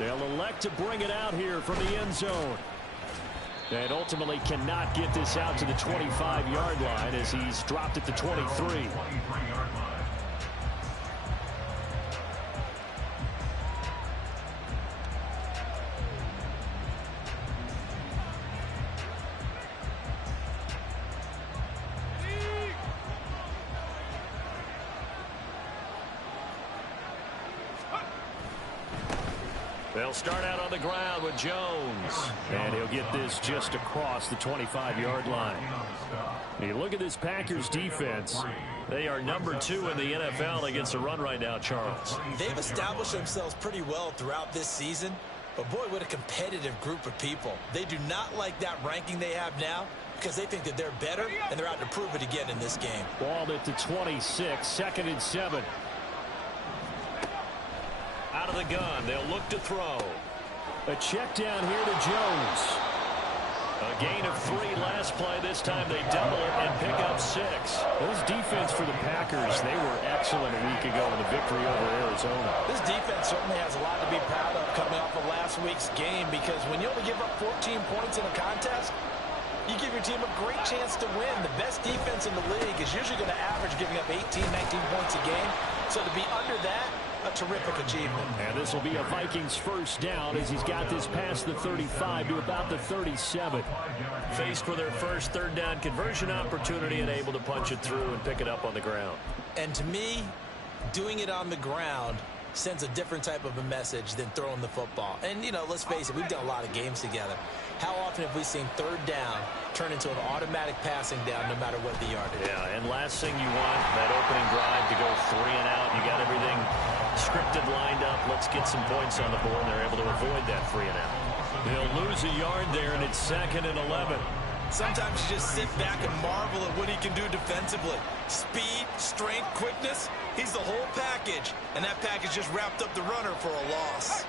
They'll elect to bring it out here from the end zone. And ultimately cannot get this out to the 25-yard line as he's dropped at the 23. They'll start out on the ground with Jones. And he'll get this just across the 25-yard line. You look at this Packers defense. They are number 2 in the NFL against the run right now, Charles. They've established themselves pretty well throughout this season. But, boy, what a competitive group of people. They do not like that ranking they have now because they think that they're better, and they're out to prove it again in this game. Ball at the 26, 2nd and 7. Out of the gun, they'll look to throw. A check down here to Jones. A gain of 3 last play. This time they double it and pick up 6. This defense for the Packers, they were excellent a week ago in the victory over Arizona. This defense certainly has a lot to be proud of coming off of last week's game, because when you only give up 14 points in a contest, you give your team a great chance to win. The best defense in the league is usually going to average giving up 18, 19 points a game. So to be under that, a terrific achievement. And this will be a Vikings first down as he's got this past the 35 to about the 37. Faced with their first 3rd down conversion opportunity and able to punch it through and pick it up on the ground. And to me, doing it on the ground sends a different type of a message than throwing the football. And, you know, let's face it, we've done a lot of games together. How often have we seen 3rd down turn into an automatic passing down no matter what the yardage? Yeah, and last thing you want, that opening drive to go 3 and out. You got everything scripted, lined up. Let's get some points on the board. They're able to avoid that 3 and out. They'll lose a yard there, and it's 2nd and 11. Sometimes you just sit back and marvel at what he can do defensively. Speed, strength, quickness. He's the whole package. And that package just wrapped up the runner for a loss.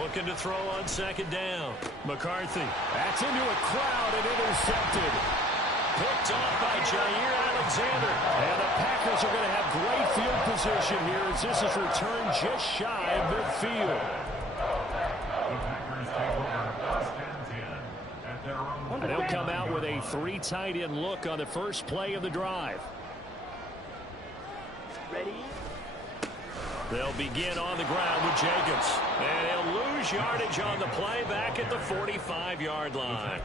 Looking to throw on 2nd down. McCarthy. That's into a crowd and intercepted. Picked off by Jair Alexander. And the Packers are going to have great field position here as this is returned just shy of midfield. And they'll come out with a 3 tight end look on the first play of the drive. Ready? They'll begin on the ground with Jacobs. And he'll lose yardage on the play back at the 45-yard line.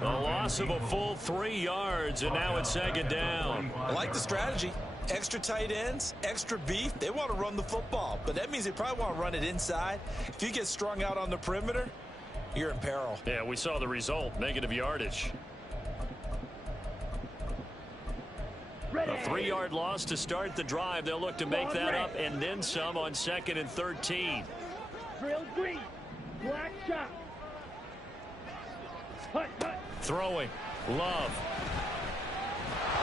A loss of a full 3 yards, and now it's 2nd down. I like the strategy. Extra tight ends, extra beef. They want to run the football, but that means they probably want to run it inside. If you get strung out on the perimeter, you're in peril. Yeah, we saw the result, negative yardage. A 3-yard loss to start the drive. They'll look to make that up and then some on 2nd and 13. Drill green. Black shot. Hut, hut. Throwing. Love.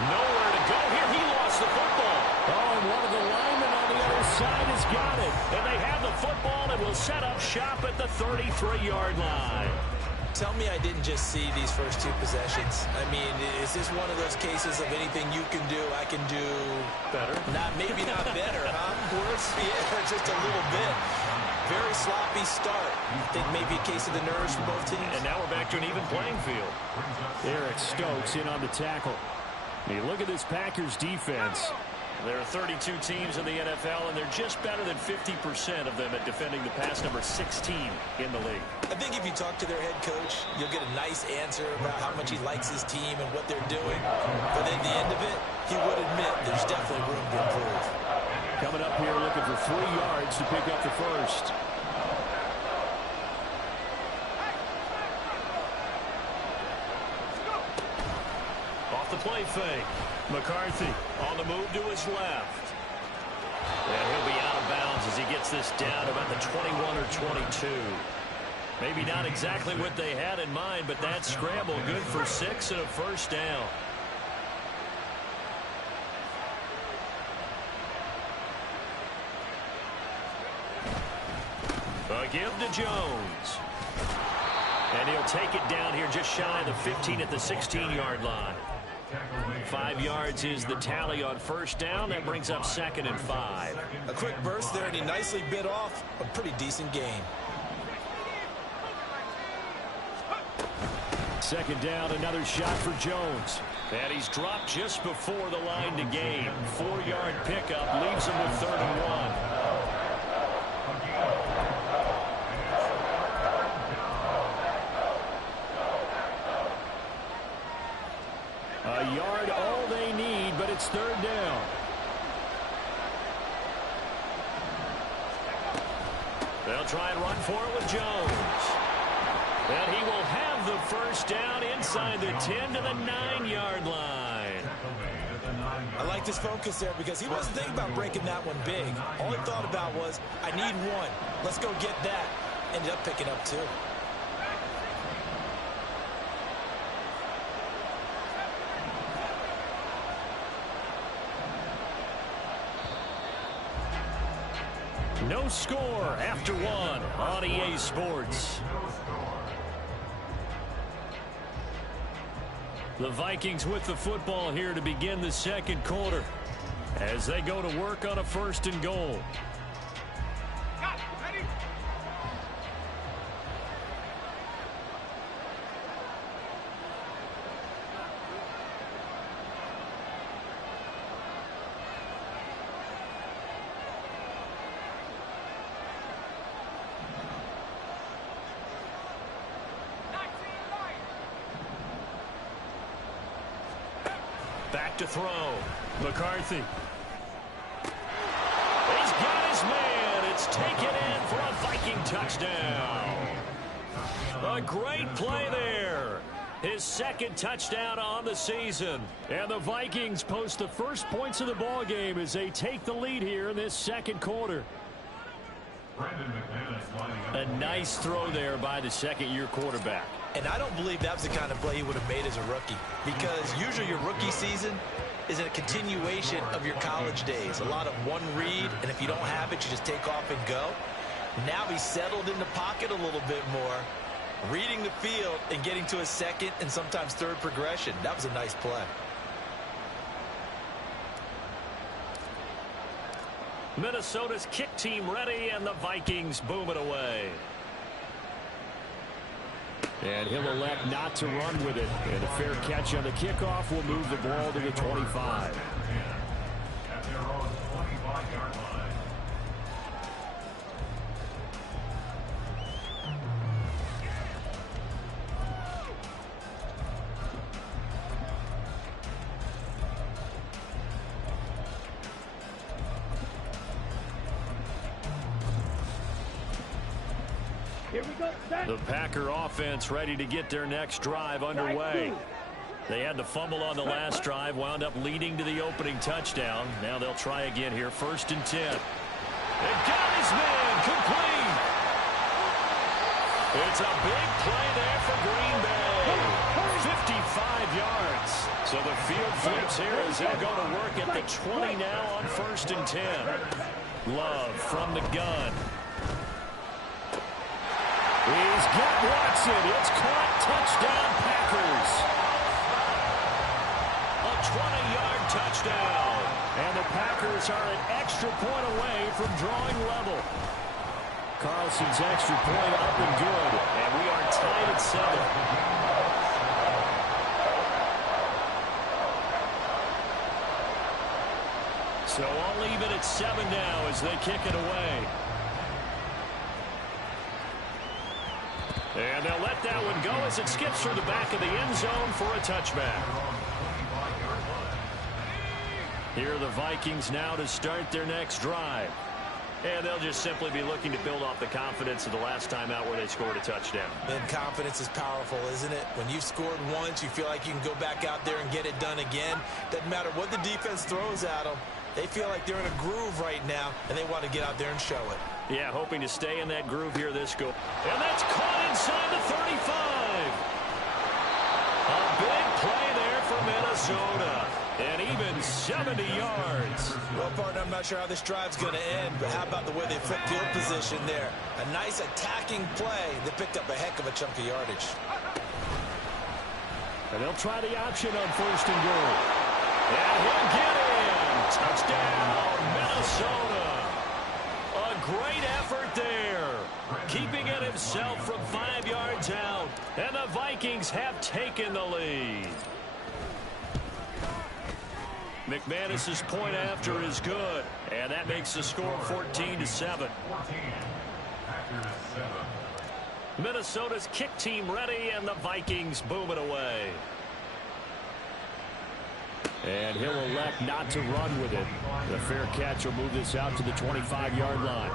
Nowhere to go here. He lost the football. Oh, and one of the linemen on the other side has got it. And they have the football and will set up shop at the 33-yard line. Tell me I didn't just see these first 2 possessions. I mean, is this one of those cases of anything you can do, I can do better? Maybe not better, huh? Worse? Yeah, just a little bit. Very sloppy start. Think maybe a case of the nerves for both teams. And now we're back to an even playing field. Eric Stokes in on the tackle. You look at this Packers defense. There are 32 teams in the NFL, and they're just better than 50% of them at defending the pass, number 16 in the league. I think if you talk to their head coach, you'll get a nice answer about how much he likes his team and what they're doing. But at the end of it, he would admit there's definitely room to improve. Coming up here looking for 3 yards to pick up the first. Off the play fake. McCarthy on the move to his left. And he'll be out of bounds as he gets this down about the 21 or 22. Maybe not exactly what they had in mind, but that scramble good for 6 and a first down. A give to Jones. And he'll take it down here just shy of the 15 at the 16-yard line. 5 yards is the tally on first down. That brings up 2nd and 5. A quick burst there, and he nicely bit off a pretty decent gain. 2nd down, another shot for Jones. And he's dropped just before the line to gain. 4-yard pickup leaves him with 3rd and 1. A yard, all they need, but it's 3rd down. They'll try and run for it with Jones. And he will have the first down inside the 10 to the 9-yard line. I like his focus there because he wasn't thinking about breaking that one big. All he thought about was, I need one. Let's go get that. Ended up picking up 2. No score after 1 on EA Sports. The Vikings with the football here to begin the 2nd quarter as they go to work on a 1st and goal. Back to throw. McCarthy. He's got his man. It's taken in for a Viking touchdown. A great play there. His 2nd touchdown on the season. And the Vikings post the first points of the ball game as they take the lead here in this 2nd quarter. A nice throw there by the 2nd-year quarterback. And I don't believe that was the kind of play he would have made as a rookie, because usually your rookie season is a continuation of your college days. A lot of one read, and if you don't have it, you just take off and go. Now he's settled in the pocket a little bit more, reading the field and getting to a 2nd and sometimes 3rd progression. That was a nice play. Minnesota's kick team ready, and the Vikings boom it away. And he'll elect not to run with it. And a fair catch on the kickoff will move the ball to the 25. Here we go. The Packer offense ready to get their next drive underway. They had to fumble on the last drive, wound up leading to the opening touchdown. Now they'll try again here, 1st and 10. They got his man complete. It's a big play there for Green Bay. 55 yards. So the field flips here as they'll go to work at the 20 now on 1st and 10. Love from the gun. He's got Watson. It's caught. Touchdown, Packers. A 20-yard touchdown. And the Packers are an extra point away from drawing level. Carlson's extra point up and good. And we are tied at 7. So all even at 7 now as they kick it away. And they'll let that one go as it skips through the back of the end zone for a touchback. Here are the Vikings now to start their next drive. And they'll just simply be looking to build off the confidence of the last time out where they scored a touchdown. And confidence is powerful, isn't it? When you've scored once, you feel like you can go back out there and get it done again. Doesn't matter what the defense throws at them. They feel like they're in a groove right now, and they want to get out there and show it. Yeah, hoping to stay in that groove here this go. And that's caught inside the 35. A big play there for Minnesota. And even 70 yards. Well, partner, I'm not sure how this drive's going to end, but how about the way they flipped field position there? A nice attacking play that picked up a heck of a chunk of yardage. And they'll try the option on 1st and goal. And he'll get in. Touchdown, Minnesota. A great effort there. Keeping it himself from 5 yards out. And the Vikings have taken the lead. McManus's point after is good. And that makes the score 14-7. Minnesota's kick team ready, and the Vikings boom it away. And he'll elect not to run with it. The fair catch will move this out to the 25-yard line.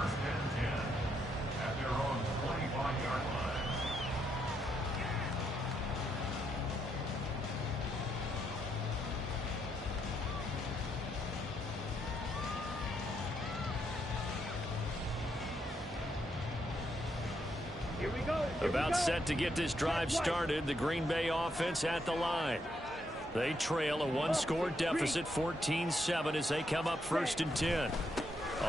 About set to get this drive started. The Green Bay offense at the line. They trail a one-score deficit, 14-7, as they come up 1st and 10.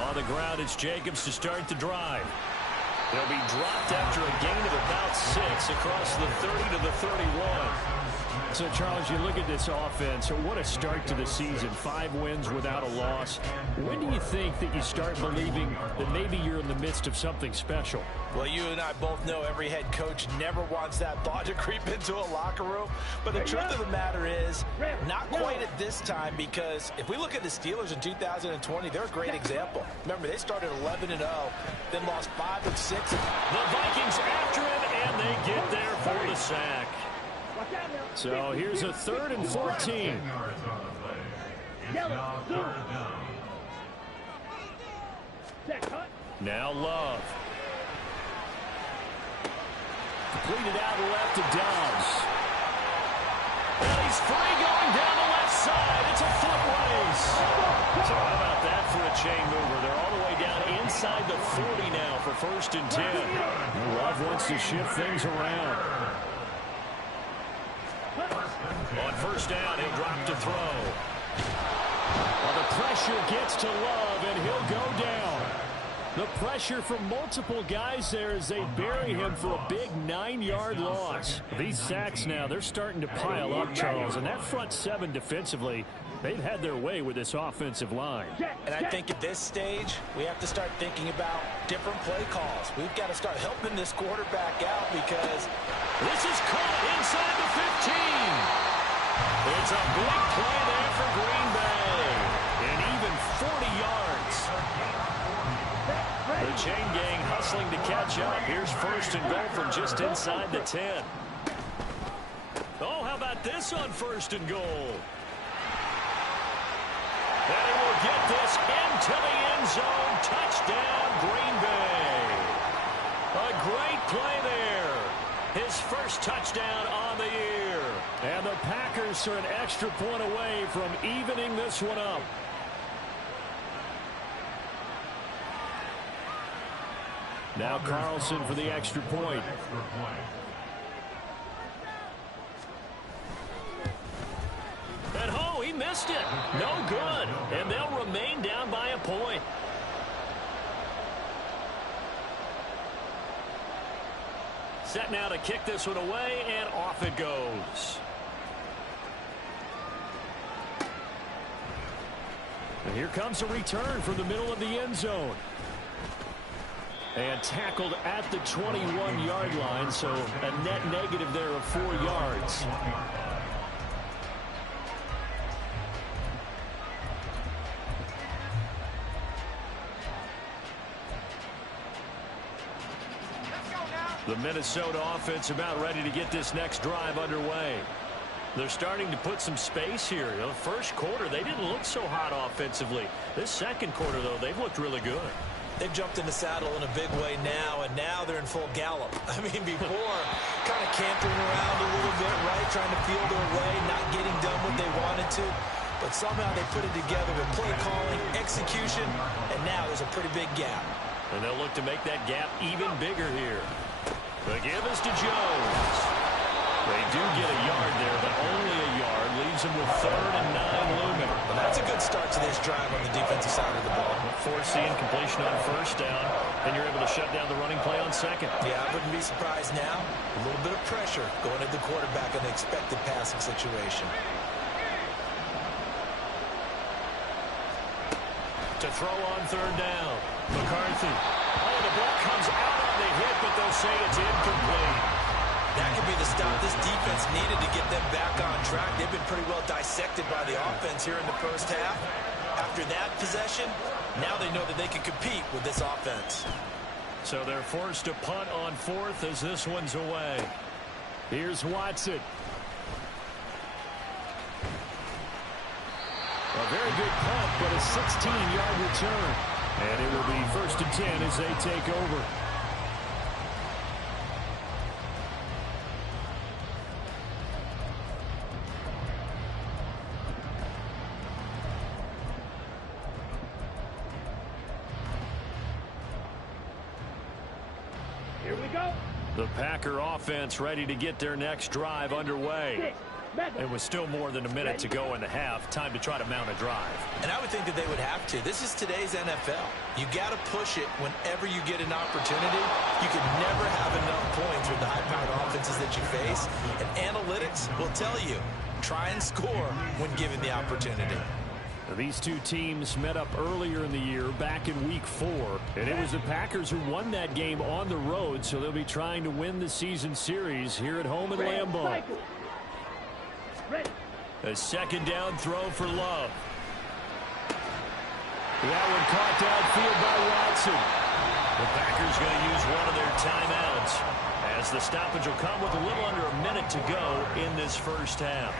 On the ground, it's Jacobs to start the drive. They'll be dropped after a gain of about 6 across the 30 to the 31. So, Charles, you look at this offense, what a start to the season. 5 wins without a loss. When do you think that you start believing that maybe you're in the midst of something special? Well, you and I both know every head coach never wants that thought to creep into a locker room. But the truth of the matter is, not quite at this time, because if we look at the Steelers in 2020, they're a great example. Remember, they started 11-0, then lost 5 of 6. The Vikings after him, and they get there for the sack. So here's a 3rd and 14. Now Love. Completed out left to Dobbs. And he's free going down the left side. It's a foot race. So how about that for a chain mover? They're all the way down inside the 40 now for 1st and 10. Love wants to shift things around. On 1st down, he'll drop to throw. Well, the pressure gets to Love, and he'll go down. The pressure from multiple guys there as they bury him for a big 9-yard loss. These sacks now, they're starting to pile up, Charles. And that front 7 defensively, they've had their way with this offensive line. And I think at this stage, we have to start thinking about different play calls. We've got to start helping this quarterback out because this is caught inside the 15. It's a big play there for Green Bay. And even 40 yards. The chain gang hustling to catch up. Here's 1st and goal from just inside the 10. Oh, how about this on 1st and goal? And he will get this into the end zone. Touchdown, Green Bay. A great play there. His first touchdown on the year. And the Packers are an extra point away from evening this one up. Now Carlson for the extra point. And oh, he missed it. No good. And they'll remain down by a point. Set now to kick this one away, and off it goes. And here comes a return from the middle of the end zone. And tackled at the 21-yard line, so a net negative there of 4 yards. The Minnesota offense about ready to get this next drive underway. They're starting to put some space here. The first quarter, they didn't look so hot offensively. This second quarter, though, they've looked really good. They've jumped in the saddle in a big way now, and now they're in full gallop. I mean, before, kind of cantering around a little bit, right, trying to feel their way, not getting done what they wanted to. But somehow they put it together with play calling, execution, and now there's a pretty big gap. And they'll look to make that gap even bigger here. The give is to Jones. They do get a yard there, but only a yard. Leaves them with 3rd and 9 loose. That's a good start to this drive on the defensive side of the ball. Forcing completion on first down, and you're able to shut down the running play on second. Yeah, I wouldn't be surprised now. A little bit of pressure going at the quarterback in the expected passing situation. To throw on third down. McCarthy. Oh, the ball comes out on the hit, but they'll say it's incomplete. That could be the stop this defense needed to get them back on track. They've been pretty well dissected by the offense here in the first half. After that possession, now they know that they can compete with this offense. So they're forced to punt on fourth as this one's away. Here's Watson. A very good punt, but a 16-yard return. And it will be 1st and 10 as they take over. Here we go. The Packer offense ready to get their next drive underway. And with still more than a minute to go in the half, time to try to mount a drive. And I would think that they would have to. This is today's NFL. You got to push it whenever you get an opportunity. You can never have enough points with the high-powered offenses that you face. And analytics will tell you, try and score when given the opportunity. These two teams met up earlier in the year, back in Week 4. And it was the Packers who won that game on the road, so they'll be trying to win the season series here at home in Lambeau. A second down throw for Love. That one caught downfield by Watson. The Packers going to use one of their timeouts as the stoppage will come with a little under a minute to go in this first half.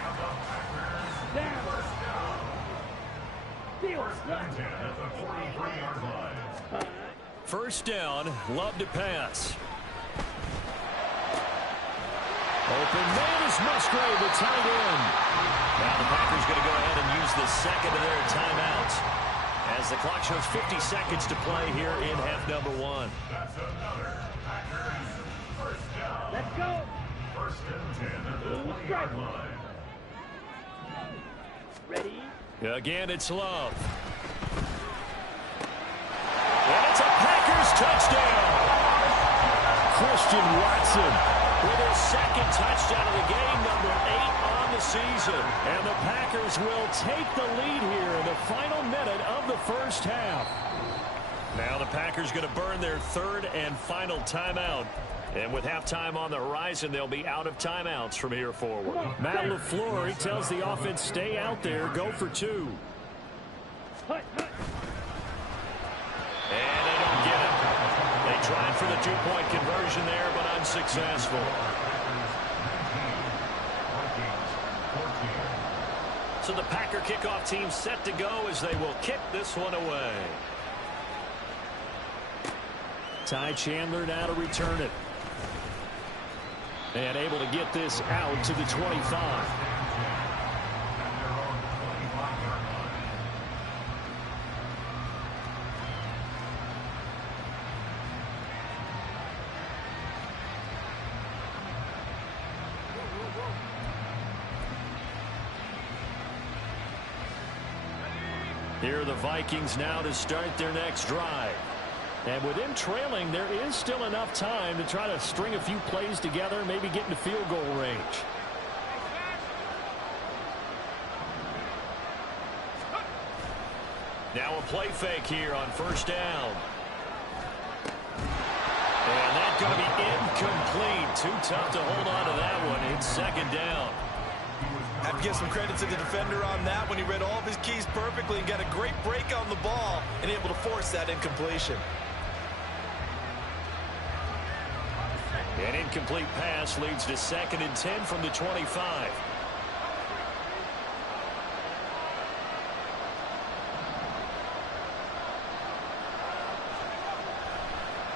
First down, Love to pass. Open man is Musgrave, the tight end. Now the Packers going to go ahead and use the second of their timeouts as the clock shows 50 seconds to play here in half number 1. Let's go. 1st and 10 line. Ready? Again, it's Love. And it's a Packers touchdown. Christian Watson with his second touchdown of the game, number 8 on the season. And the Packers will take the lead here in the final minute of the first half. Now the Packers going to burn their third and final timeout. And with halftime on the horizon, they'll be out of timeouts from here forward. Matt LaFleur, he tells the offense, stay out there, go for 2. And they don't get it. They tried for the 2-point conversion there, but unsuccessful. So the Packer kickoff team set to go as they will kick this one away. Ty Chandler now to return it. And able to get this out to the 25. Here are the Vikings now to start their next drive. And with them trailing, there is still enough time to try to string a few plays together, maybe get into field goal range. Now a play fake here on first down. And that's going to be incomplete. Too tough to hold on to that one. It's second down. I have to give some credit to the defender on that when he read all of his keys perfectly and got a great break on the ball and able to force that incompletion. An incomplete pass leads to 2nd and 10 from the 25.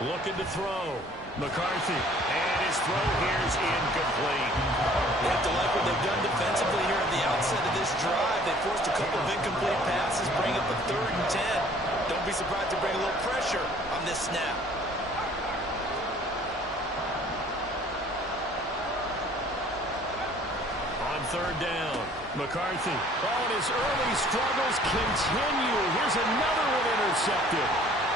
Looking to throw. McCarthy. And his throw here is incomplete. You have to like what they've done defensively here at the outset of this drive. They forced a couple of incomplete passes, bring up a 3rd and 10. Don't be surprised to bring a little pressure on this snap. On 3rd down, McCarthy. Oh, and his early struggles continue. Here's another one intercepted.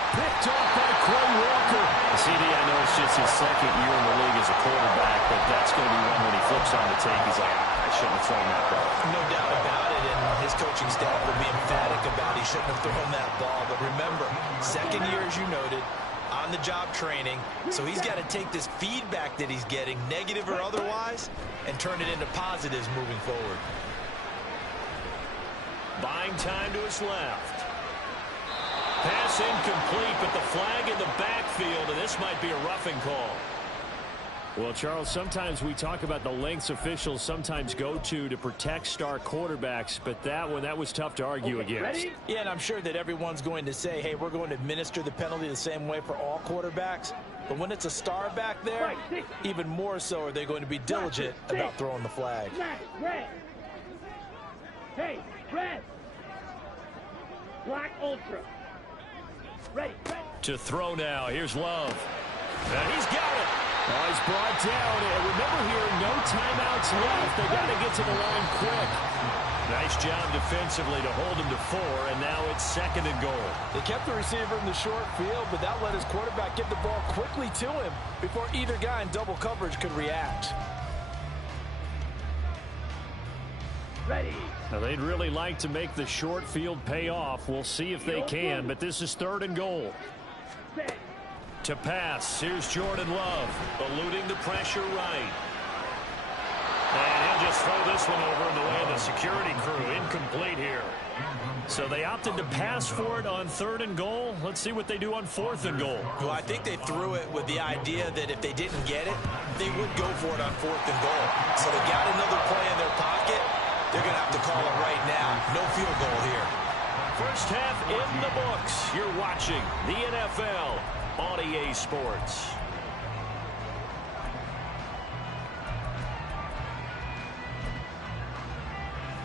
Picked off by Quay Walker. CD, I know it's just his second year in the league as a quarterback, but that's going to be one when he flips on the tape. He's like, I shouldn't have thrown that ball. No doubt about it, and his coaching staff will be emphatic about he shouldn't have thrown that ball. But remember, second year, as you noted, on-the-job training, so he's got to take this feedback that he's getting, negative or otherwise, and turn it into positives moving forward. Buying time to his left. Pass incomplete, but the flag in the backfield, and this might be a roughing call. Well, Charles, sometimes we talk about the lengths officials sometimes go to protect star quarterbacks, but that was tough to argue against. Ready? Yeah, and I'm sure that everyone's going to say, hey, we're going to administer the penalty the same way for all quarterbacks. But when it's a star back there, even more so are they going to be diligent about throwing the flag. Red. Hey, red. Black Ultra. Ready. To throw now. Here's Love. And he's got it. Oh, he's brought down. And remember here, no timeouts left. They got to get to the line quick. Nice job defensively to hold him to 4, and now it's 2nd and goal. They kept the receiver in the short field, but that let his quarterback get the ball quickly to him before either guy in double coverage could react. Ready. Now, they'd really like to make the short field pay off. We'll see if they can, but this is 3rd and goal. Set. To pass, here's Jordan Love, eluding the pressure right. And he'll just throw this one over in the way of the security crew. Incomplete here. So they opted to pass for it on 3rd and goal. Let's see what they do on 4th and goal. Well, I think they threw it with the idea that if they didn't get it, they would go for it on 4th and goal. So they got another play in their pocket. They're going to have to call it right now. No field goal here. First half in the books. You're watching the NFL on EA Sports.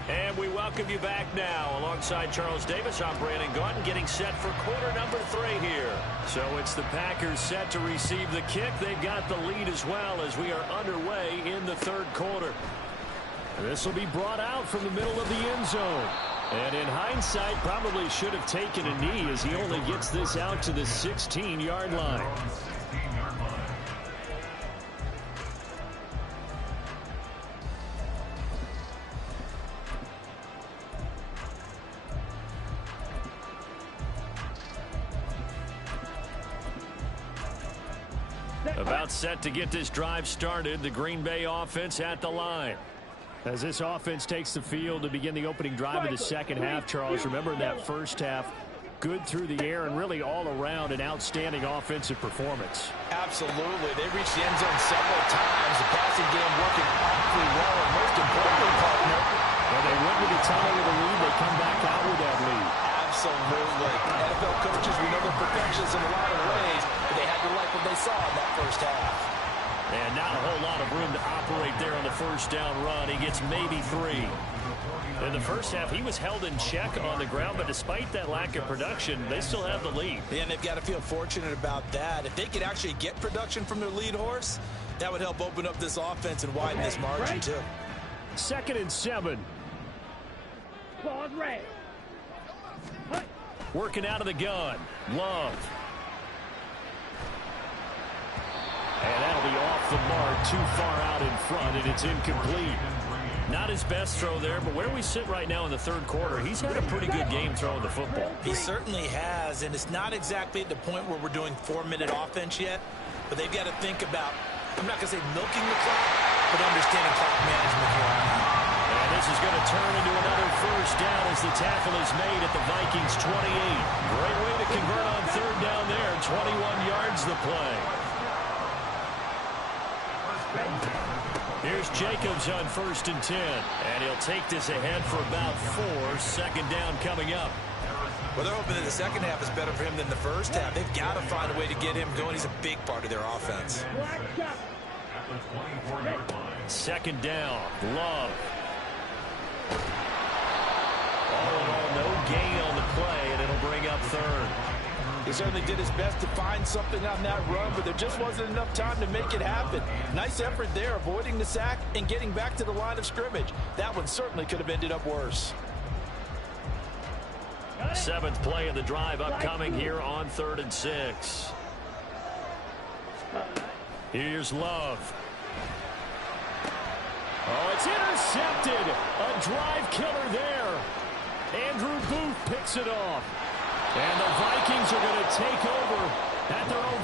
And we welcome you back now. Alongside Charles Davis, I'm Brandon Gaunt, getting set for quarter number 3 here. So it's the Packers set to receive the kick. They've got the lead as well as we are underway in the 3rd quarter. This will be brought out from the middle of the end zone. And in hindsight, probably should have taken a knee as he only gets this out to the 16-yard line. About set to get this drive started. The Green Bay offense at the line. As this offense takes the field to begin the opening drive of the second half, Charles, remember in that first half, good through the air and really all around an outstanding offensive performance. Absolutely. They reached the end zone several times. The passing game working awfully well. And most importantly, partner, when they went with the tunnel with a lead, they come back out with that lead. Absolutely. NFL coaches, we know they're perfectionists in a lot of ways, but they had to like what they saw in that first half. And not a whole lot of room to operate there on the first down run. He gets maybe 3. In the first half, he was held in check on the ground, but despite that lack of production, they still have the lead. Yeah, and they've got to feel fortunate about that. If they could actually get production from their lead horse, that would help open up this offense and widen this margin, too. 2nd and 7. Claws red. Working out of the gun. Love. And that'll be off the mark, too far out in front, and it's incomplete. Not his best throw there, but where we sit right now in the 3rd quarter, he's had a pretty good game throwing the football. He certainly has, and it's not exactly at the point where we're doing 4-minute offense yet, but they've got to think about, I'm not going to say milking the clock, but understanding clock management here on out. And this is going to turn into another first down as the tackle is made at the Vikings 28. Great way to convert on 3rd down there, 21 yards the play. Here's Jacobs on 1st and 10. And he'll take this ahead for about 4. 2nd down coming up. Well, they're hoping that the second half is better for him than the first half. They've got to find a way to get him going. He's a big part of their offense. 2nd down. Love. All in all, no gain on the play, and it'll bring up 3rd. He certainly did his best to find something on that run, but there just wasn't enough time to make it happen. Nice effort there, avoiding the sack and getting back to the line of scrimmage. That one certainly could have ended up worse. 7th play of the drive upcoming here on 3rd and 6. Here's Love. Oh, it's intercepted. A drive killer there. Andrew Booth picks it off. And the Vikings are going to take over at their own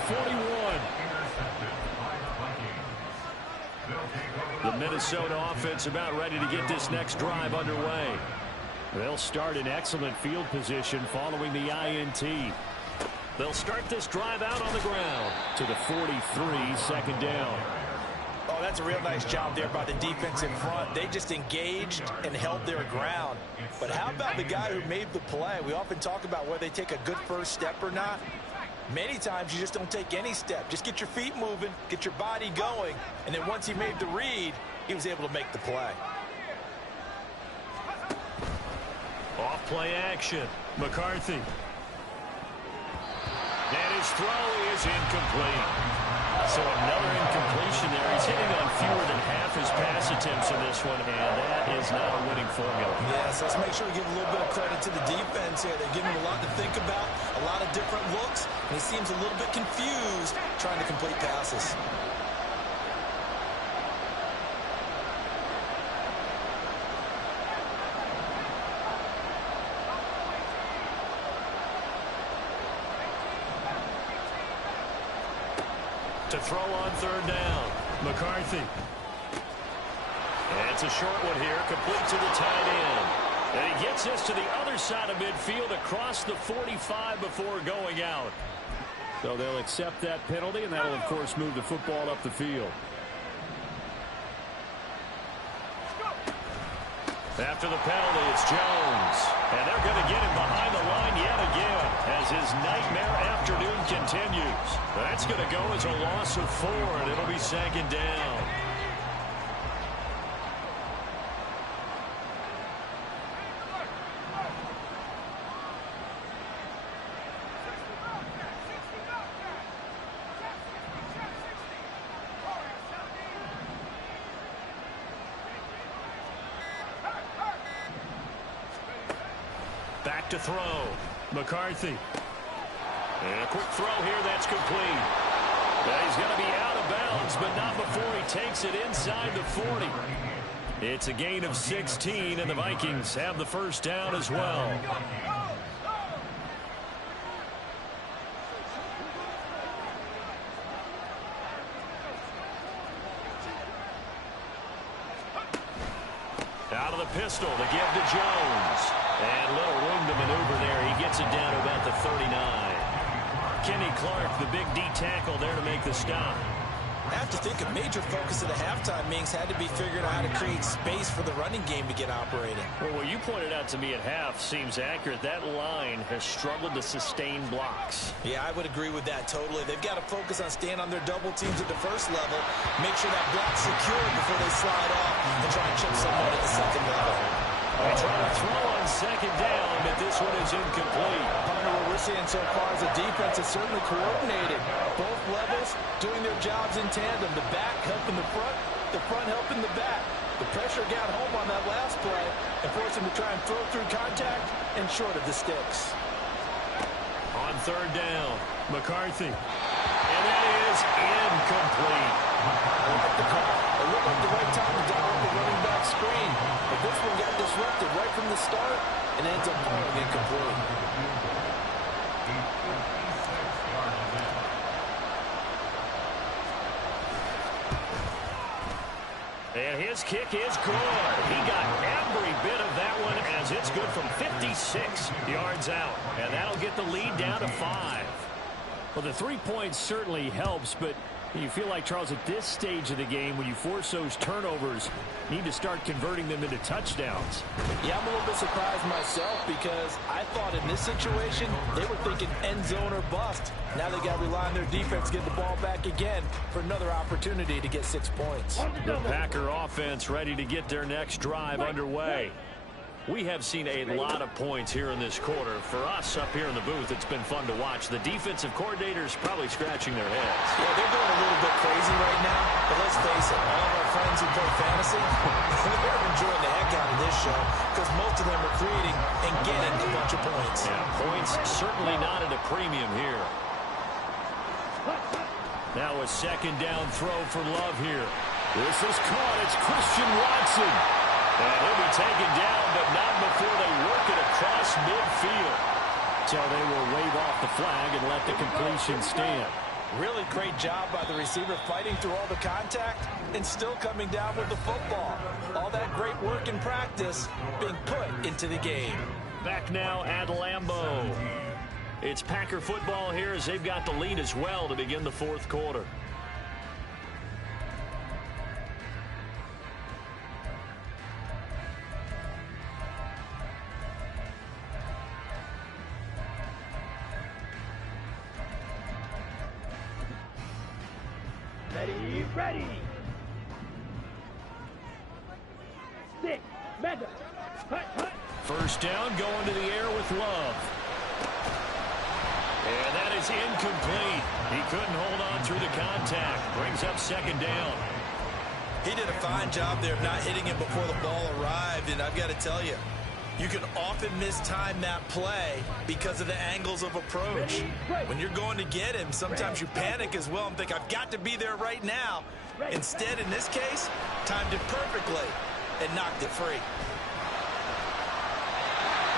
41. The Minnesota offense about ready to get this next drive underway. They'll start in excellent field position following the INT. They'll start this drive out on the ground. To the 43, second down. Oh, that's a real nice job there by the defense in front. They just engaged and held their ground. But how about the guy who made the play? We often talk about whether they take a good first step or not. Many times you just don't take any step. Just get your feet moving, get your body going, and then once he made the read, he was able to make the play. Off play action. McCarthy. And his throw is incomplete. So another incompletion there. He's hitting on fewer than half his pass attempts in this one, and that is not a winning formula. Yes, let's make sure we give a little bit of credit to the defense here. They're giving him a lot to think about, a lot of different looks, and he seems a little bit confused trying to complete passes. To throw on 3rd down. McCarthy. And it's a short one here, complete to the tight end. And he gets this to the other side of midfield across the 45 before going out. So they'll accept that penalty, and that'll, of course, move the football up the field. After the penalty, it's Jones. And they're going to get him behind the line yet again as his nightmare afternoon continues. That's going to go as a loss of 4, and it'll be 2nd down. Back to throw. McCarthy. And a quick throw here that's complete. But he's going to be out of bounds, but not before he takes it inside the 40. It's a gain of 16, and the Vikings have the first down as well. Out of the pistol, the give to Jones. And little room to maneuver there. He gets it down to about the 39. Kenny Clark, the big D tackle there to make the stop. I have to think a major focus of the halftime meetings had to be figuring out how to create space for the running game to get operating. Well, what you pointed out to me at half seems accurate. That line has struggled to sustain blocks. Yeah, I would agree with that totally. They've got to focus on staying on their double teams at the first level, make sure that block's secure before they slide off and try and chip someone at the second level. They try to throw on 2nd down, but this one is incomplete. Partner, what we're seeing so far is the defense is certainly coordinated. Both levels doing their jobs in tandem. The back helping the front helping the back. The pressure got home on that last play and forced him to try and throw through contact and short of the sticks. On 3rd down, McCarthy. And that is incomplete. I like the call. It looked like the right time to dial up the running back screen. But this one got disrupted right from the start and ends up falling incomplete. And his kick is good. He got every bit of that one as it's good from 56 yards out. And that'll get the lead down to 5. Well, the 3 points certainly helps, but you feel like, Charles, at this stage of the game, when you force those turnovers, you need to start converting them into touchdowns. Yeah, I'm a little bit surprised myself because I thought in this situation, they were thinking end zone or bust. Now they got to rely on their defense to get the ball back again for another opportunity to get 6 points. The Packer offense ready to get their next drive underway. We have seen a lot of points here in this quarter. For us up here in the booth, it's been fun to watch. The defensive coordinators probably scratching their heads. Yeah, they're going a little bit crazy right now, but let's face it, all of our friends who play fantasy, they're enjoying the heck out of this show because most of them are creating and getting a bunch of points. Yeah, points certainly not at a premium here. Now a second down throw for Love here. This is caught. It's Christian Watson. And he'll be taken down, but not before they work it across midfield. So they will wave off the flag and let the completion stand. Really great job by the receiver fighting through all the contact and still coming down with the football. All that great work in practice being put into the game. Back now at Lambeau. It's Packer football here as they've got the lead as well to begin the fourth quarter. Ready, ready. 6, Mega. Hut, hut. First down, going to the air with Love. And that is incomplete. He couldn't hold on through the contact. Brings up second down. He did a fine job there of not hitting him before the ball arrived, and I've got to tell you, you can often mistime that play because of the angles of approach. When you're going to get him, sometimes you panic as well and think, I've got to be there right now. Instead, in this case, timed it perfectly and knocked it free.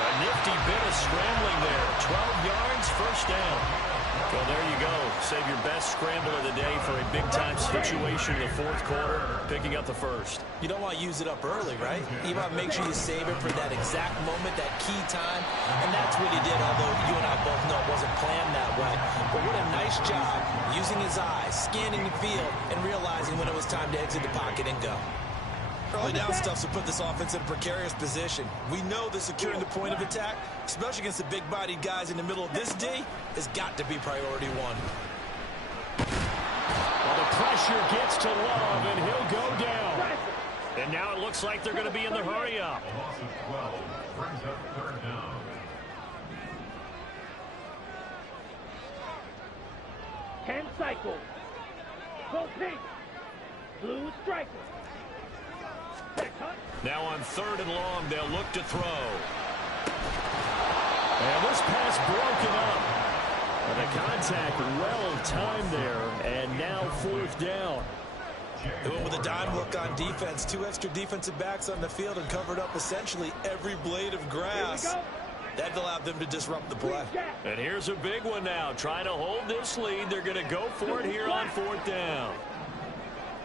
A nifty bit of scrambling there. 12 yards, first down. Well, there you go. Save your best scramble of the day for a big-time situation in the fourth quarter, picking up the first. You don't want to use it up early, right? You want to make sure you save it for that exact moment, that key time, and that's what he did, although you and I both know it wasn't planned that way. But what a nice job using his eyes, scanning the field, and realizing when it was time to exit the pocket and go. Early down stuffs will put this offense in a precarious position. We know that securing the point of attack, especially against the big-bodied guys in the middle of this D, has got to be priority one. Well, the pressure gets to Love, and he'll go down. And now it looks like they're going to be in the hurry-up. A loss of 12 brings up third down. 10 cycles. Go pink. Blue striker. Now on third and long, they'll look to throw. And this pass broken up. And the contact well timed there, and now fourth down. They went with a dime look on defense. 2 extra defensive backs on the field and covered up essentially every blade of grass. That allowed them to disrupt the play. And here's a big one now. Trying to hold this lead. They're going to go for it here on fourth down.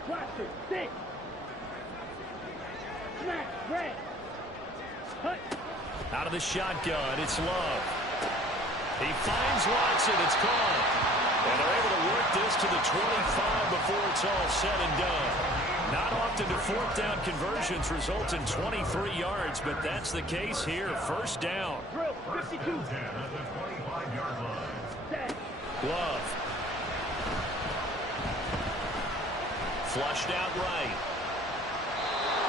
Watson, 6. Smack, red. Hut. Out of the shotgun, it's Love. He finds Watson. It's caught. And they're able to work this to the 25 before it's all said and done. Not often do fourth down conversions result in 23 yards, but that's the case here. First down. Drill, 52. 10 at the 25-yard line. Set. Love. Flushed out right.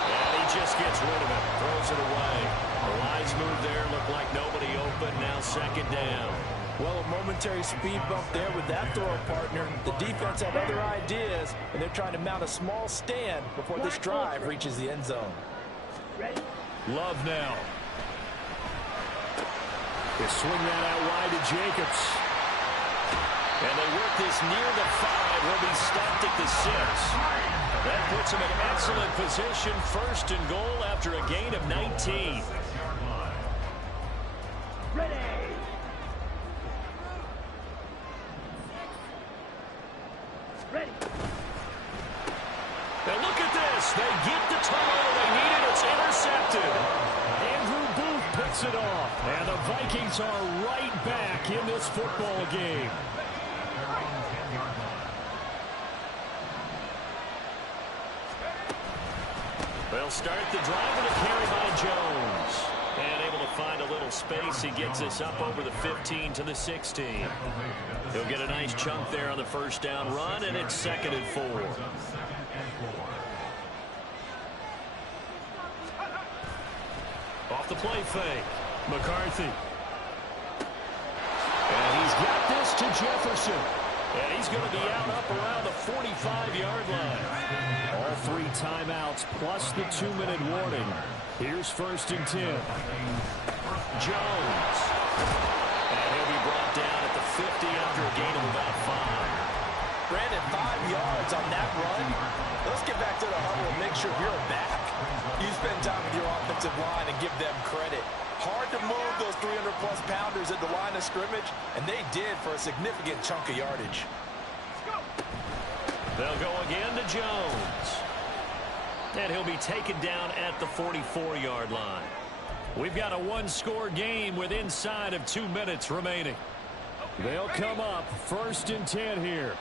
And he just gets rid of it. Throws it away. A wise move there. Looked like nobody open. Now second down. Well, a momentary speed bump there with that throw partner. The defense have other ideas, and they're trying to mount a small stand before this drive reaches the end zone. Ready. Love now. They swing that out wide to Jacobs. And they work this near the 5. He'll be stopped at the 6. That puts him in excellent position. First and goal after a gain of 19. Ready. Ready. Now look at this. They get the turnover they needed. It's intercepted. Andrew Booth picks it off. And the Vikings are right back in this football game. They'll start the drive with a carry by Jones. And able to find a little space. He gets this up over the 15 to the 16. He'll get a nice chunk there on the first down run, and it's second and 4. Off the play fake. McCarthy. And he's got this to Jefferson. And he's going to be out up around the 45-yard line. All 3 timeouts plus the 2-minute warning. Here's 1st and 10. Jones. And he'll be brought down at the 50 after a gain of about 5. Brandon, 5 yards on that run. Let's get back to the huddle and make sure you're back. You spend time with your offensive line and give them credit. Hard to move those 300-plus pounders at the line of scrimmage, and they did for a significant chunk of yardage. They'll go again to Jones. And he'll be taken down at the 44-yard line. We've got a 1-score game with inside of 2 minutes remaining. They'll come up 1st and 10 here.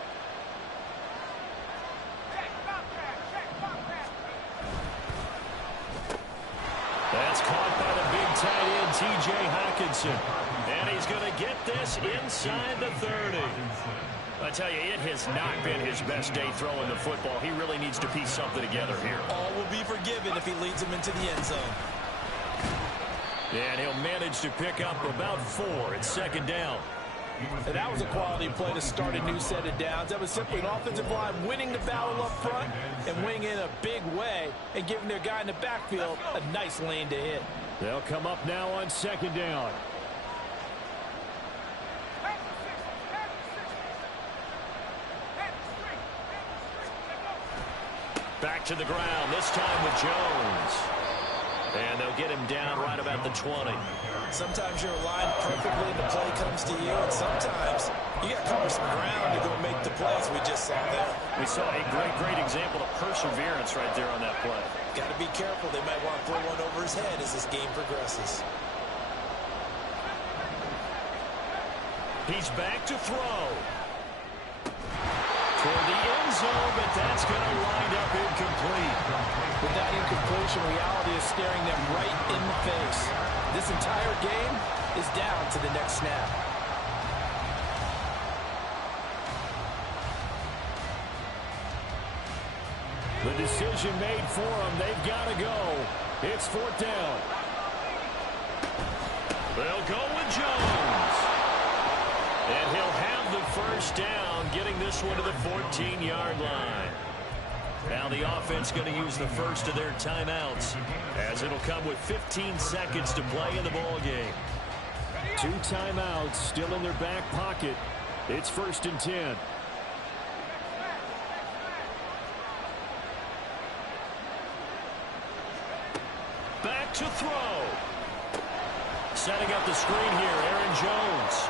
That's caught by the big tight end, T.J. Hockenson. And he's going to get this inside the 30. I tell you, it has not been his best day throwing the football. He really needs to piece something together here. All will be forgiven if he leads them into the end zone. And he'll manage to pick up about 4 at 2nd down. And that was a quality play to start a new set of downs. That was simply an offensive line winning the battle up front and winning in a big way and giving their guy in the backfield a nice lane to hit. They'll come up now on 2nd down. Back to the ground, this time with Jones. And they'll get him down right about the 20. Sometimes you're aligned perfectly and the play comes to you, and sometimes you got to cover some ground to go make the plays we just saw there. We saw a great example of perseverance right there on that play. Got to be careful. They might want to throw one over his head as this game progresses. He's back to throw. Toward the end zone, but that's going to wind up incomplete. With that incompletion, reality is staring them right in the face. This entire game is down to the next snap. The decision made for them. They've got to go. It's 4th down. They'll go with Jones. And he'll have the 1st down, getting this one to the 14-yard line. Now the offense going to use the first of their timeouts, as it'll come with 15 seconds to play in the ball game. 2 timeouts still in their back pocket. It's 1st and 10. Back to throw. Setting up the screen here, Aaron Jones.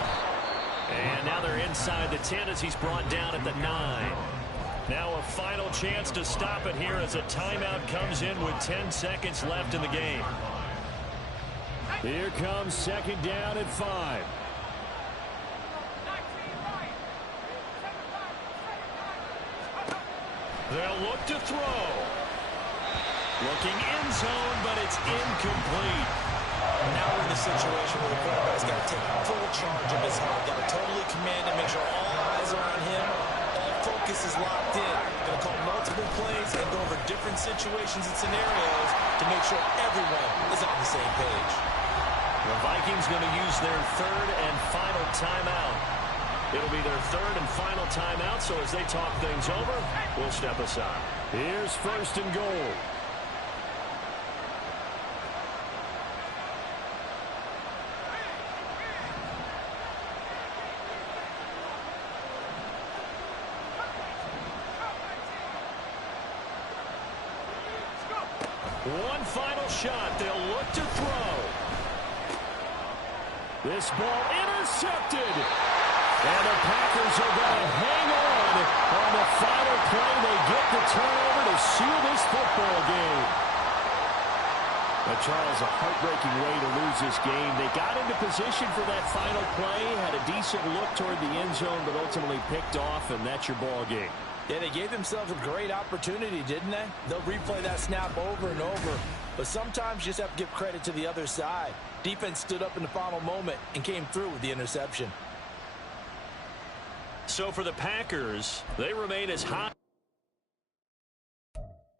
And now they're inside the 10 as he's brought down at the 9. Now a final chance to stop it here as a timeout comes in with 10 seconds left in the game. Here comes 2nd down at 5. They'll look to throw. Looking end zone, but it's incomplete. Now we're in the situation where the quarterback's got to take full charge of his heart. Got to totally command it, make sure all eyes are on him. All focus is locked in. Going to call multiple plays and go over different situations and scenarios to make sure everyone is on the same page. The Vikings going to use their 3rd and final timeout. It'll be their 3rd and final timeout, so as they talk things over, we'll step aside. Here's 1st and goal. One final shot. They'll look to throw. This ball intercepted. And the Packers are going to hang on the final play. They get the turnover to seal this football game. But Charles, a heartbreaking way to lose this game. They got into position for that final play, had a decent look toward the end zone, but ultimately picked off, and that's your ball game. Yeah, they gave themselves a great opportunity, didn't they? They'll replay that snap over and over. But sometimes you just have to give credit to the other side. Defense stood up in the final moment and came through with the interception. So for the Packers, they remain as hot.